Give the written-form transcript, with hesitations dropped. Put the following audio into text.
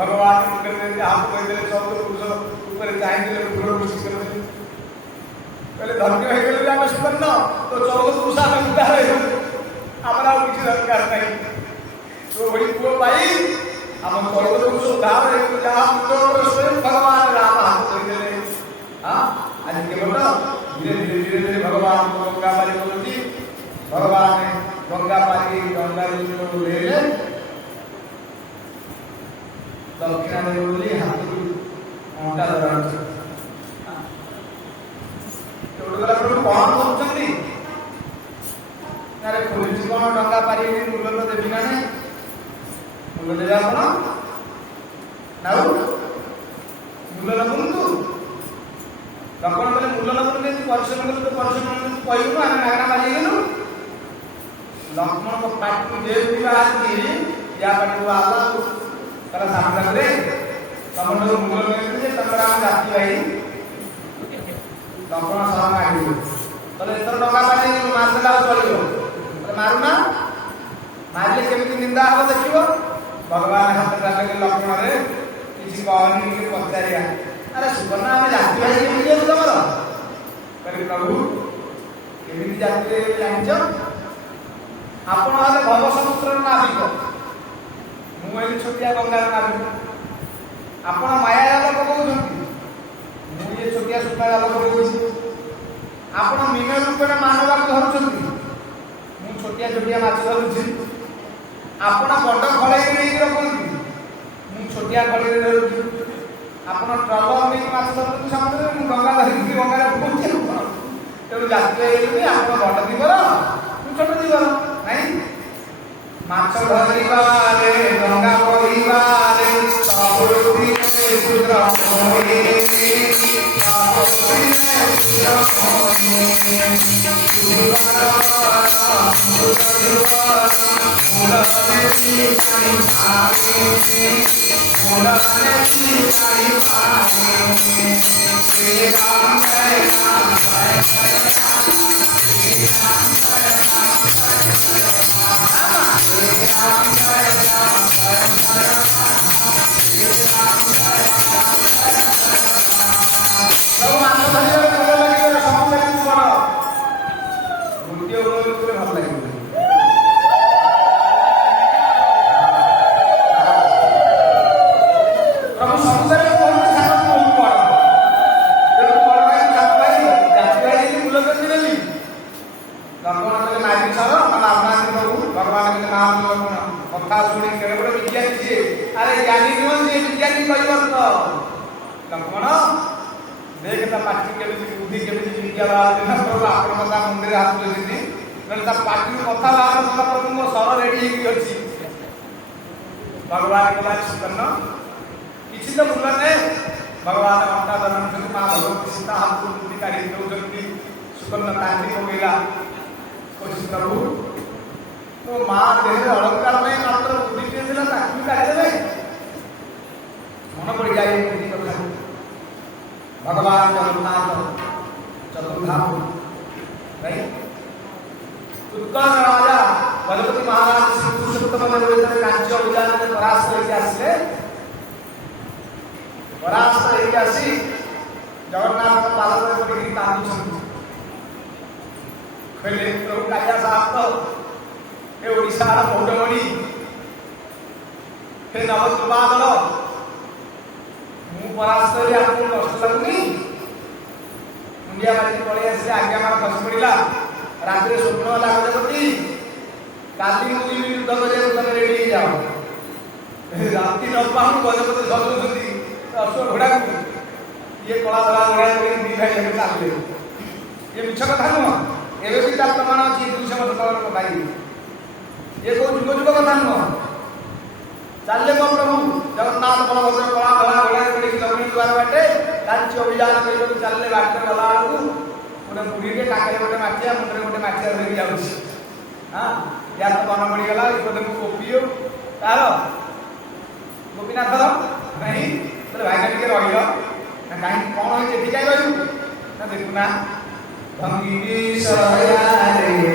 भगवान हाथ कहते सब पुरुष ऊपर चाहिए पहले धन्य हो आम सुवर्ण तो 14 पुरुष आम उद्धार आमर आ किसी दरकार नहीं तो वही पुओ पाई आम 14 पुरुष उद्धार जहाँ मुंड स्वयं भगवान राम हाथ कहते हाँ आज केवल धीरे धीरे धीरे धीरे भगवान गंगा पारी बोलती भगवान गंगा पारी गंगा ले दक्षिणा देव बोली हाथ अंटा धरा कौन करते खोली कौन डा पारि मूल देवी ना मूल देवे आप मूल लगुंतु लक्ष्मण बोले मूल लगुन परिश्रम कर परिश्रम कहलु आम नागरा बाजिगलु लक्ष्मण को पाठ जेबी बाहर या पाठ आला कला सामना करे तम मूल तुम जाति भाई लक्ष्मण शरण आगे बोले एथर डा पानी मारदेला चलो मारुना मारे केमी निंदा हम देख भगवान हाथ लगे लक्ष्मण रे किसी कहनी कि पचारिया अरे सुवर्ण आम जाति भाई केमी तुम कहले प्रभु केमी जाति जान आपण हेले भव समुद्र नाविक मुझे छोटिया गंगार नाविक आपण माया जाल पकाउछन्ति मुझे छोटिया सुता जाल पकाउछि आपण मीन रूपे मानवाक धरुछन्ति मु छोटिया छोटिया माछ धरुछि आपण बड़ खड़े नहीं रखुछन्ति मु छोटिया खड़े धरुछि आपण ट्रलर नहीं माछ धरुछि समुद्र मु गंगा धरिछि गंगा पकाउछि तेणु जाति हेले आपण बड़ दिगर मु छोट दिगर नहीं माछ धरिबारे गंगा पढ़िबारे सबुरुति पुत्र होए सबुरुति पुत्र होए मुलाने पानी भागे मुलाने पानी भागे श्री राम जय राम भगवान को सुकर्ण किसी तो मूल ने भगवान अंटा धरन माँ भगवती सीता हाथ को काढ़ी दौरान सुकर्ण कांदी पकईला प्रभु तो माँ देह अलंकार में मात्र बुद्धि टे ताकि काढ़ीदे मन पड़ जाए कथा भगवान जगन्नाथ चतुर्धाम उत्कल राजा गजपति महाराज श्री पुरुषोत्तम राज्य अभियान में परास्त होकर आसले परास्त होकर आसी जगन्नाथ पालन पड़ी कांदुछंती कहले प्रभु राजा साहब तो ए ओडिशार पौडमणि हे नवद्रुपादल मु परास्त होकर आपको कष्ट लगुनी मुंडिया बाजी पड़े आसले आज्ञा मार खस पड़ा रात्रि स्वप्न लगा काली मुझे भी युद्ध करे तमे रेडी जाओ राति न पाहु गजपति सजौଛନ୍ତି अश्व घोड़ा को ये कला धरा घोड़ा को दी भाई लगे चालले ये मिछ कथा नुह एबे भी तार प्रमाण अछि 200 वर्ष तलर कथा ये को जुग जुग कथा नुह चालले को प्रभु जगन्नाथ बलभद्र कला धरा घोड़ा को जमीन द्वार बाटे कांची अभियान करके चालले बाटे गला को गोटे बुढ़ी के काकरे गोटे माटिया मुंडरे गोटे माटिया धरि जाउछि हां या तो मन पड़ी गला गोटे को कोपियो तार गोपीनाथ नहीं तो भाई के रहियो ना काई कोन होई एठी जाई रहू ना देखु ना भंगी सया रे